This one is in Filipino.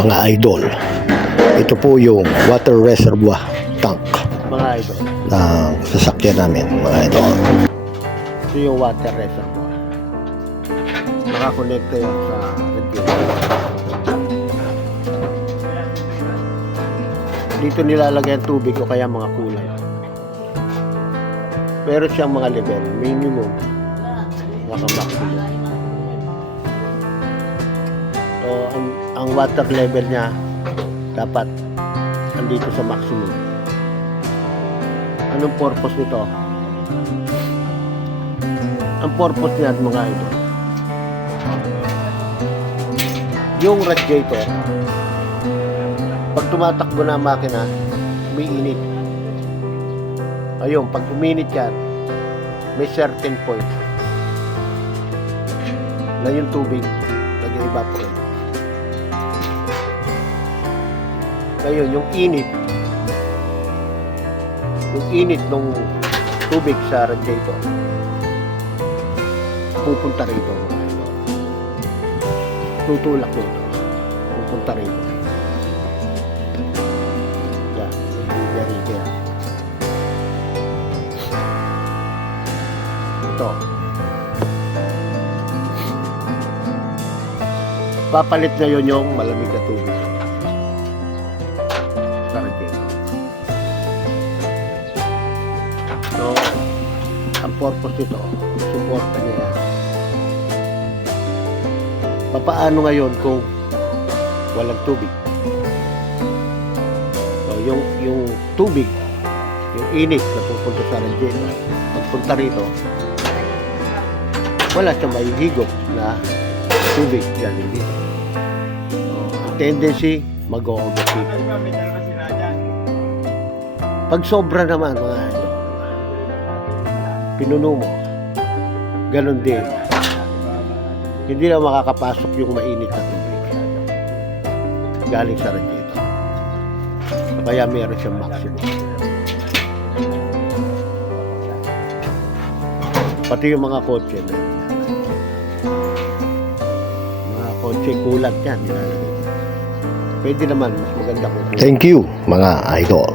mga idol. Ito po yung water reservoir tank mga idol. ng sasakyan namin, mga idol. Ito yung water reservoir. Nakakonekta yan sa radiator. Dito nilalagay ang tubig o kaya mga kulay. Pero siyang mga level, minimum, maximum. So, ang water level niya dapat andito sa maximum. Anong purpose nito? Ang purpose niya, mga idol, yung radiator, pag tumatakbo na ang makina, umiinit. Ayun, pag uminit yan, may certain point na yung tubig nag-evaporate. Ngayon, yung init ng tubig sa radiator, pupunta rito. Tutulak nito. Pupunta rito. Yan. Rito yan. Ito. Papalit na yun yung malamig na tubig sa radiator. So, ang purpose nito, suporta niya yan. Papaano ngayon kung walang tubig? So, yung tubig, yung init na pupunta sa radiator, pagpunta rito, wala siyang mahihigop na tubig galing dito. So, ang tendency, mag-overheat. Pag sobra naman, mga pinuno mo, ganun din. Hindi na makakapasok yung mainit na tubig galing sa radiator. So, kaya meron siyang maximum. Pati yung mga kotse na mga kotse kulat yan, nilalagay. Pwede naman, mas maganda kung Thank you, mga idol.